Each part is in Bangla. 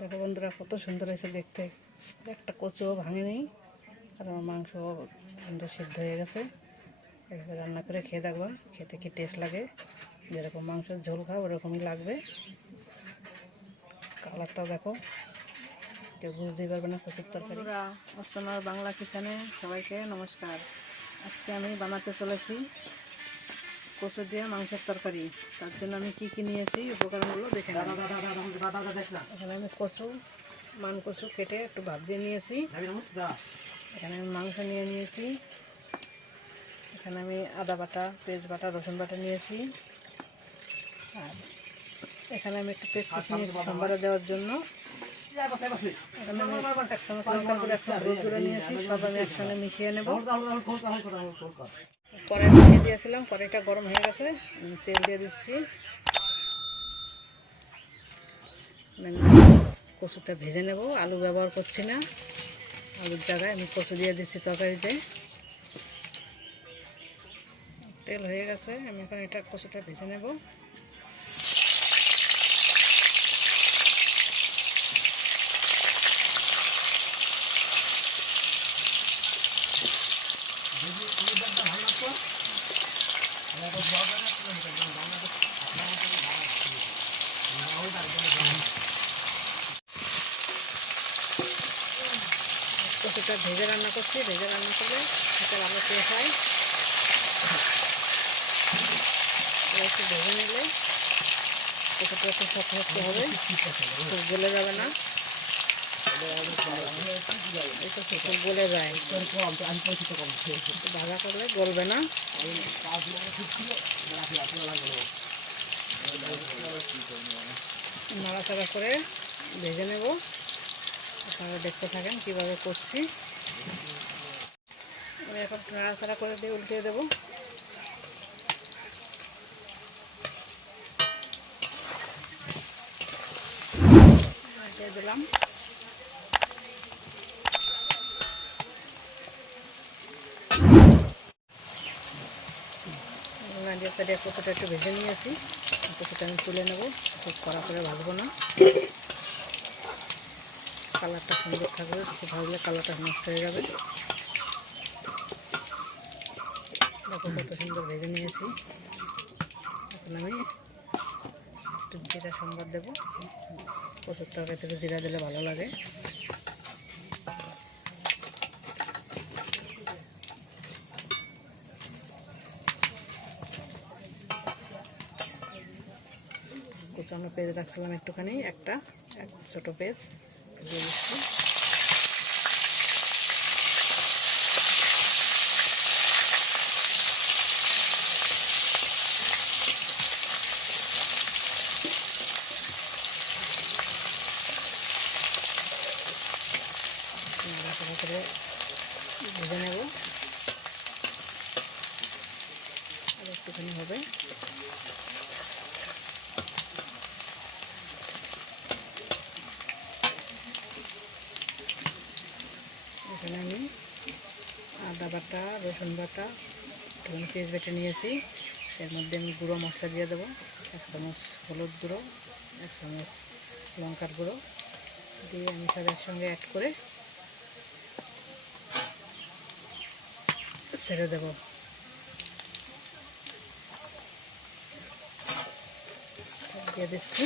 দেখো বন্ধুরা, কত সুন্দর হয়েছে দেখতে। একটা কচুও ভাঙেনি, আর আমার মাংস সুন্দর সিদ্ধ হয়ে গেছে। এভাবে রান্না করে খেয়ে দেখবা, খেতে কি টেস্ট লাগে। যেরকম মাংসের ঝোল খাও ওরকমই লাগবে। কালারটাও দেখো, কেউ বুঝতেই পারবে না কচুর তরকারি। অর্চনার বাংলা কিচেনে সবাইকে নমস্কার। আজকে আমি বানাতে চলেছি কচু দিয়ে মাংসের তরকারি। তার জন্য আমি কি কি নিয়েছি উপকরণগুলো দেখে নেব। এখানে আমি মান কচু কেটে একটু ভাপ দিয়ে নিয়েছি। এখানে আমি মাংস নিয়ে নিয়েছি। এখানে আমি আদা বাটা, পেঁয়াজ বাটা, রসুন বাটা নিয়েছি। আর এখানে আমি একটু পেস্ট কুচি নিয়েছি সম্বারে দেওয়ার জন্য। এখানে আমি 1 চামচ লঙ্কার গুঁড়ো, 1 চামচ হলুদ গুঁড়ো নিয়েছি। সব আমি একসঙ্গে মিশিয়ে নেব। কড়াই মিশিয়ে দিয়েছিলাম, কড়াইটা গরম হয়ে গেছে। তেল দিয়ে দিচ্ছি। কচুটা ভেজে নেব, আলু ব্যবহার করছি না। আলুর জায়গায় আমি কচু দিয়ে দিচ্ছি তরকারিতে। তেল হয়ে গেছে, আমি এখন এটা কচুটা ভেজে নেব। কচুটা ভেজে রান্না করছি, ভেজে রান্না করলে সেটা ভালো টেস্ট হয়। একটু ভেজে নিলে কচুটা একটু শক্ত শক্ত হবে, খুব গলে যাবে না। খুব গলে যায়, ভাজা করলে গলবে না। নাড়াচাড়া করে ভেজে নেব। আপনারা দেখতে থাকেন কীভাবে করছি। আমি এখন নাড়াচাড়া করে দিয়ে উল্টিয়ে দেবো। উল্টিয়ে দিলাম। নাড়িয়ে চাড়িয়ে কচুটা একটু ভেজে নিয়েছি। কচুটা আমি তুলে নেব, খুব কড়া করে ভাজবো না। কালারটা সুন্দর থাকবে, একটু ভাজলে কালারটা নষ্ট হয়ে যাবে। দেখো কত সুন্দর ভেজে নিয়েছি। এখন আমি একটু জিরা সম্বাদ দেবো। কচুর তরকারি থেকে জিরা দিলে ভালো লাগে। কুচানো পেঁয়াজ রাখছিলাম একটুখানি, এক ছোটো পেঁয়াজ দিয়ে দিচ্ছি। নাড়াচাড়া করে ভেজে নেব, আর একটুখানি হবে। এখানে আমি আদা বাটা, রসুন বাটা, একটুখানি পেঁয়াজ বেটে নিয়েছি। এর মধ্যে আমি গুঁড়ো মশলা দিয়ে দেবো। 1 চামচ হলুদ গুঁড়ো, 1 চামচ লঙ্কার গুঁড়ো দিয়ে আমি সব একসঙ্গে অ্যাড করে ছেড়ে দেবো। দিয়ে দিচ্ছি।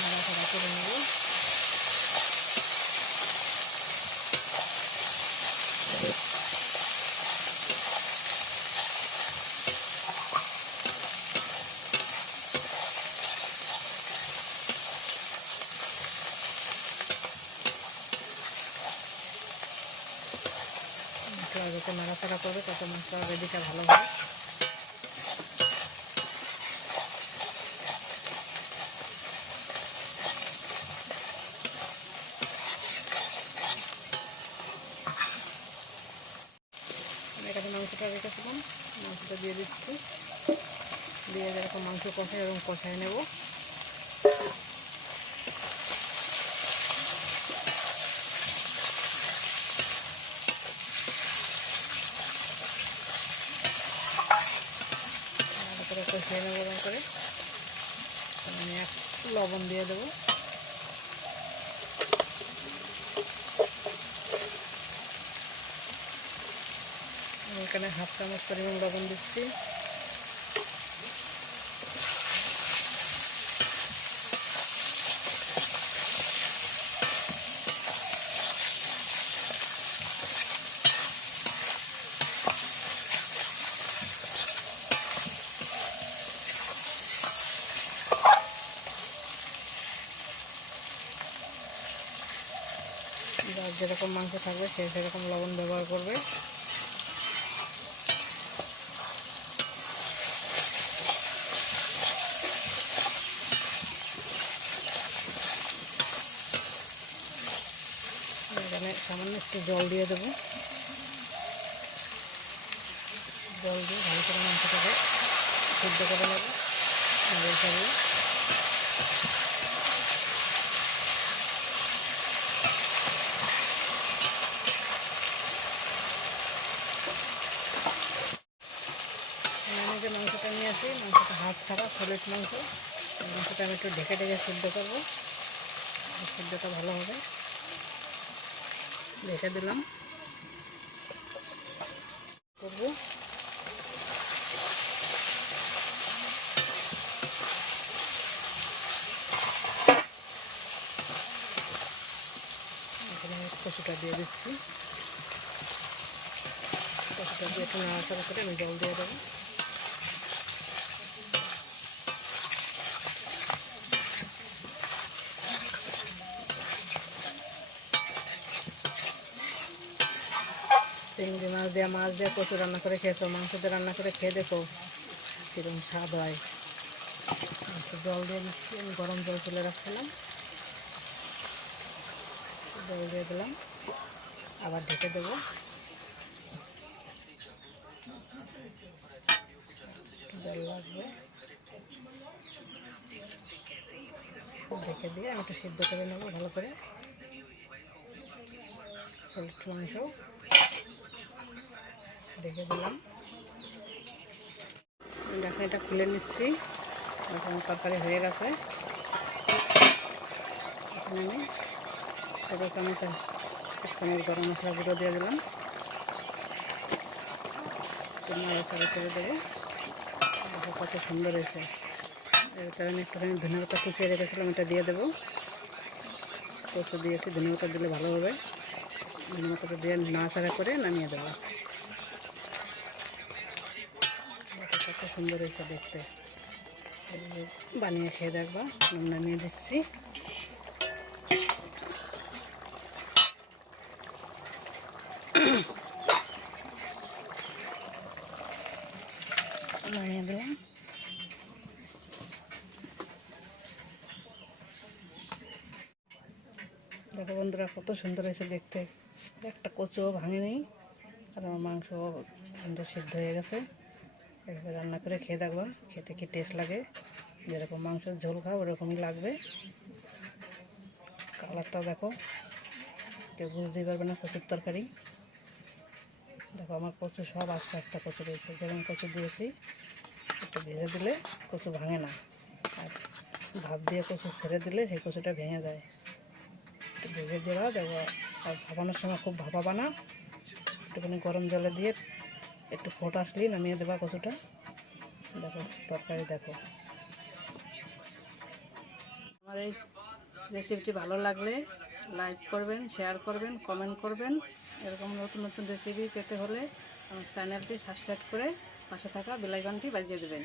নাড়াচাড়া করে নেব। মশলা যত নাড়াচাড়া করবে তত মশলা রেডিটা ভালো হবে। আমি এখানে মাংসটা রেখেছিলাম, মাংসটা দিয়ে দিচ্ছি। দিয়ে যেরকম মাংস কষাই এরকম কষায় নেব। তারপরে কষিয়ে নেবো গরম করে। আমি একটু লবণ দিয়ে দেবো। আমি এখানে 1/2 চামচ পরিমাণ লবণ দিচ্ছি। যার যেরকম মাংস থাকবে সে সেরকম লবণ ব্যবহার করবে। এখানে সামান্য একটু জল দিয়ে দেবো। জল দিয়ে ভালো করে মাংসটাকে সিদ্ধ করে নেবো। নাড়িয়ে চাড়িয়ে আমি যে মাংসটা নিয়ে আসি, মাংসটা হাত ছাড়া সলিড মাংস। মাংসটা আমি একটু ঢেকে ঢেকে সিদ্ধ করবো, সিদ্ধটা ভালো হবে। ঢেকে দিলাম, করবো। এখানে কচুটা দিয়ে দিচ্ছি। কচুটা দিয়ে একটু নাড়াচাড়া করে আমি জল দিয়ে দেবো। চিংড়ি মাছ দিয়ে কচু রান্না করে খেয়েছো, মাংস দিয়ে রান্না করে খেয়ে দেখো কীরকম স্বাদ হয়। একটু জল দিয়ে দিচ্ছি, আমি গরম জল তুলে রাখছিলাম, জল দিয়ে দিলাম, আবার ঢেকে দেবো। জল লাগবে, ঢেকে দিয়ে আমি একটু সিদ্ধ করে নেবো ভালো করে সলিড মাংস। ঢেকে দিলাম, দেখেন এটা খুলে নিচ্ছি। এখন তরকারি হয়ে গেছে। এখানে আমি ছোটো চামচ 1 চামচ গরম মশলা গুঁড়ো দিয়ে দিলাম। নাড়াচাড়া করে দেবো। কত সুন্দর হয়েছে। এটা আমি একটুখানি ধনে পাতা কুচিয়ে রেখেছিলাম, এটা দিয়ে দেবো। কচু দিয়েছি, ধনে পাতা দিলে ভালো হবে। ধনে পাতাটা দিয়ে নাড়াচাড়া করে নামিয়ে দেবো। কত সুন্দর হয়েছে দেখতে। বানিয়ে খেয়ে দেখবা। নামিয়ে দিচ্ছি। নামিয়ে দিলাম। দেখো বন্ধুরা কত সুন্দর হয়েছে দেখতে। একটা কচুও ভাঙেনি, আর আমার মাংস সুন্দর সিদ্ধ হয়ে গেছে। এভাবে রান্না করে খেয়ে দেখবা, খেতে কি টেস্ট লাগে। যেরকম মাংসের ঝোল খাও ওরকমই লাগবে। কালারটা দেখো, কেউ বুঝতেই পারবে না কচুর তরকারি। দেখো আমার কচু সব আস্তে আস্তে কচু রয়েছে। যেমন কচু দিয়েছি, একটু ভেজে দিলে কচু ভাঙে না, আর ভাত দিয়ে কচু ছেড়ে দিলে সেই কচুটা ভেঙে যায়। একটু ভেজে দেওয়া দেখো। আর ভাপানোর সময় খুব ভাপাবা না, একটুখানি গরম জলে দিয়ে একটু ফোট আসলেই নামিয়ে দেবা কচুটা। দেখো তরকারি দেখো। আমার এই রেসিপিটি ভালো লাগলে লাইক করবেন, শেয়ার করবেন, কমেন্ট করবেন। এরকম নতুন নতুন রেসিপি পেতে হলে আমার চ্যানেলটি সাবস্ক্রাইব করে পাশে থাকা বেল আইকনটি বাজিয়ে দেবেন।